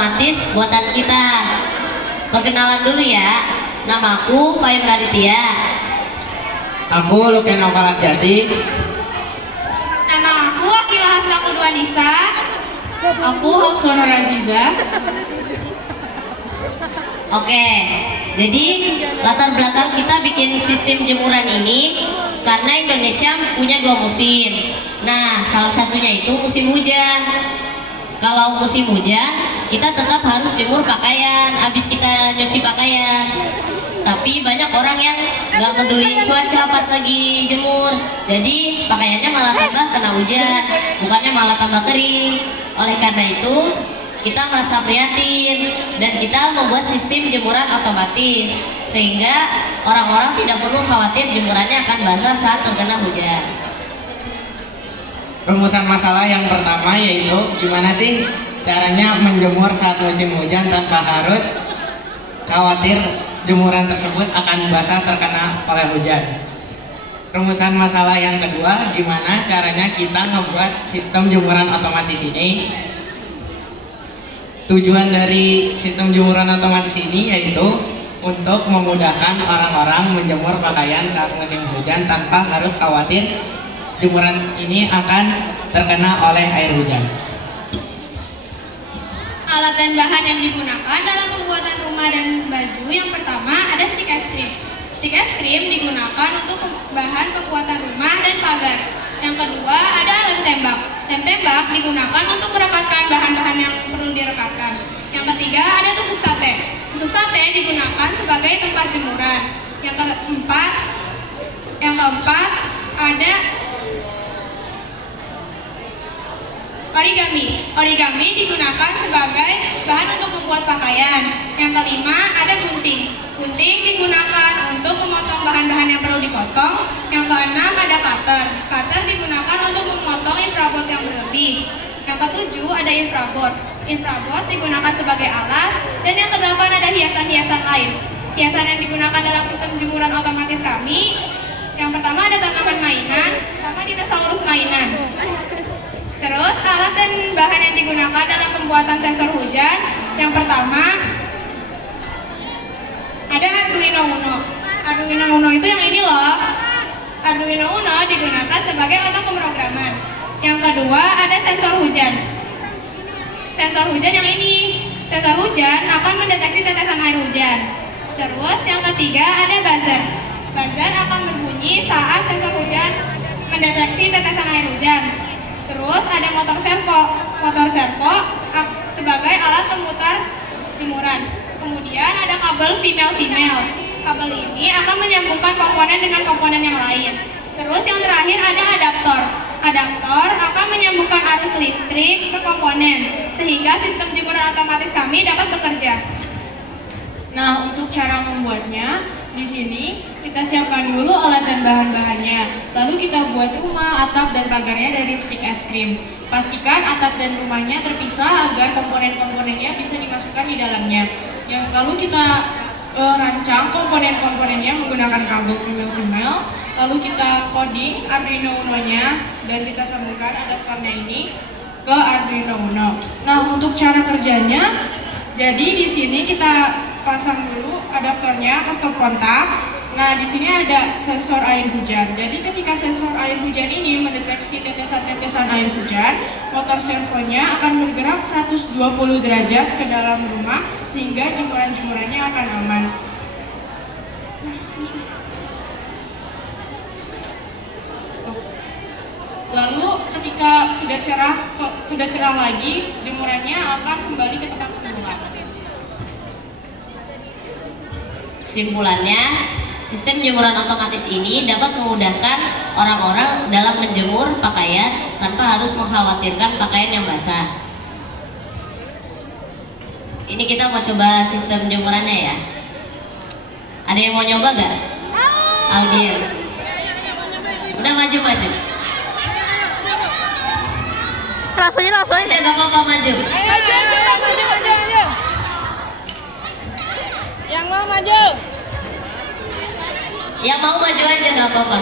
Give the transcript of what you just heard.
otomatis buatan kita. Perkenalan dulu ya. Namaku Fahim Raditya. Aku Luken Novalatjati. Nama aku Akila Hasna Kuduanisa. Aku Hafsona Raziza. Oke, jadi latar belakang kita bikin sistem jemuran ini karena Indonesia punya 2 musim. Nah, salah satunya itu musim hujan. Kalau musim hujan, kita tetap harus jemur pakaian, habis kita nyuci pakaian. Tapi banyak orang yang nggak peduliin cuaca pas lagi jemur. Jadi pakaiannya malah tambah kena hujan, bukannya malah tambah kering. Oleh karena itu, kita merasa prihatin dan kita membuat sistem jemuran otomatis sehingga orang-orang tidak perlu khawatir jemurannya akan basah saat terkena hujan. Rumusan masalah yang pertama yaitu gimana sih caranya menjemur saat musim hujan tanpa harus khawatir jemuran tersebut akan basah terkena oleh hujan. Rumusan masalah yang kedua, gimana caranya kita ngebuat sistem jemuran otomatis ini. Tujuan dari sistem jemuran otomatis ini yaitu untuk memudahkan orang-orang menjemur pakaian saat musim hujan tanpa harus khawatir jemuran ini akan terkena oleh air hujan. Alat dan bahan yang digunakan dalam pembuatan rumah dan baju, yang pertama ada stik es krim. Stik es krim digunakan untuk bahan pembuatan rumah dan pagar. Yang kedua ada lem tembak. Lem tembak digunakan untuk merekatkan bahan-bahan yang perlu direkatkan. Yang ketiga ada tusuk sate. Tusuk sate digunakan sebagai tempat jemuran. Yang keempat ada origami. Origami digunakan sebagai bahan untuk membuat pakaian. Yang kelima ada gunting. Gunting digunakan untuk memotong bahan-bahan yang perlu dipotong. Yang keenam ada cutter. Cutter digunakan untuk memotong infraboard yang berlebih. Yang ketujuh ada infraboard. Infraboard digunakan sebagai alas. Dan yang kedelapan ada hiasan-hiasan lain. Hiasan yang digunakan dalam sistem jemuran otomatis kami, yang pertama ada tanaman mainan sama dinosaurus mainan. Terus alat dan bahan yang digunakan dalam pembuatan sensor hujan, yang pertama ada Arduino Uno. Arduino Uno itu yang ini loh. Arduino Uno digunakan sebagai otak pemrograman. Yang kedua ada sensor hujan. Sensor hujan yang ini. Sensor hujan akan mendeteksi tetesan air hujan. Terus yang ketiga ada buzzer. Buzzer akan berbunyi saat sensor hujan mendeteksi tetesan air hujan. Terus ada motor servo. Motor servo sebagai alat pemutar jemuran. Kemudian ada kabel female-female. Kabel ini akan menyambungkan komponen dengan komponen yang lain. Terus yang terakhir ada adaptor. Adaptor akan menyambungkan arus listrik ke komponen sehingga sistem jemuran otomatis kami dapat bekerja. Nah, untuk cara membuatnya, di sini kita siapkan dulu alat dan bahan-bahannya. Lalu kita buat rumah, atap, dan pagarnya dari stik es krim. Pastikan atap dan rumahnya terpisah agar komponen-komponennya bisa dimasukkan di dalamnya. Lalu kita rancang komponen-komponennya menggunakan kabel female-female. Lalu kita coding Arduino Uno-nya dan kita sambungkan adaptornya ini ke Arduino Uno. Nah, untuk cara kerjanya, jadi di sini kita pasang dulu adaptornya ke stop kontak. Nah, di sini ada sensor air hujan. Jadi ketika sensor air hujan ini mendeteksi tetesan-tetesan air hujan, motor servonya akan bergerak 120 derajat ke dalam rumah sehingga jemuran-jemurannya akan aman. Lalu ketika sudah cerah lagi, jemurannya akan kembali ke tempat semula. Kesimpulannya, sistem jemuran otomatis ini dapat memudahkan orang-orang dalam menjemur pakaian tanpa harus mengkhawatirkan pakaian yang basah. Ini kita mau coba sistem jemurannya ya. Ada yang mau nyoba gak? Audiens. Udah maju-maju. Langsung aja. Gak apa-apa maju. Maju. Yang mau maju. Yang mau maju aja gak apa-apa.